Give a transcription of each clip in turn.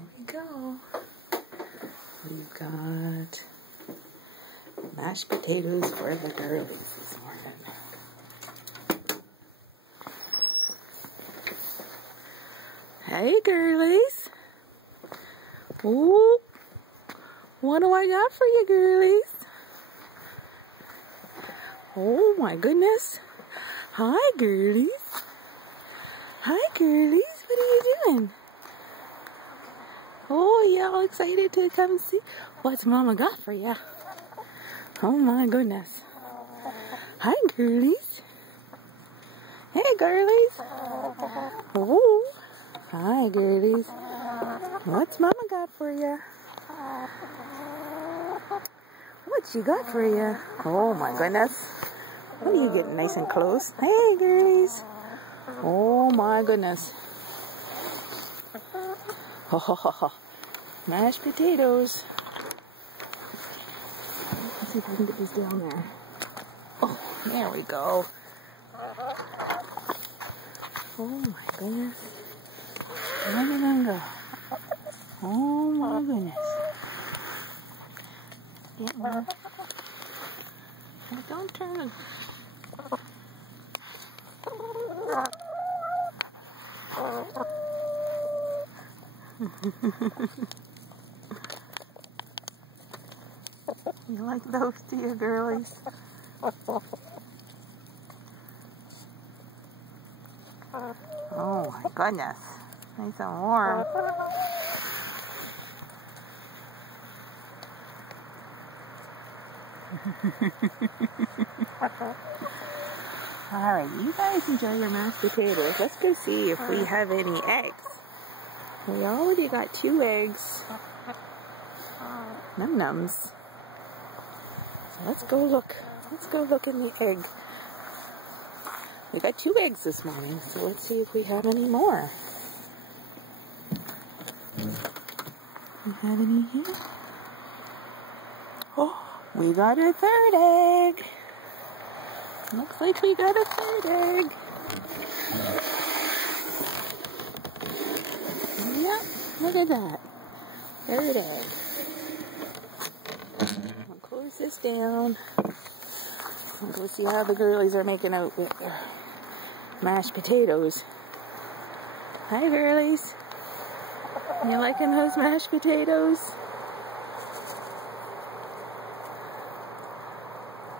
Here we go. We've got mashed potatoes for the girlies this morning. Hey girlies. Ooh. What do I got for you girlies? Oh my goodness. Hi girlies. Hi girlies. What are you doing? Oh, you all excited to come see what's Mama got for you? Oh my goodness. Hi girlies. Hey girlies. Oh. Hi girlies. What's Mama got for you? What she got for you? Oh my goodness. What are you getting nice and close? Hey girlies. Oh my goodness. Ho ho ho ho. Mashed potatoes. Let's see if I can get this down there. Oh, there we go. Oh my goodness. Where did them go? Oh my goodness. Get more. Don't turn it. You like those, do you, girlies? Oh my goodness. Nice and warm. Alright, you guys enjoy your mashed potatoes. Let's go see if we have any eggs. We already got 2 eggs. Num-nums. So let's go look. Let's go look in the egg. We got 2 eggs this morning, so let's see if we have any more. We have any here? Oh, we got a 3rd egg. Looks like we got a 3rd egg. Yep, look at that. 3rd egg. I'll close this down. I'll go see how the girlies are making out with their mashed potatoes. Hi girlies. You liking those mashed potatoes?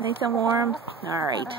Nice and warm? Alright.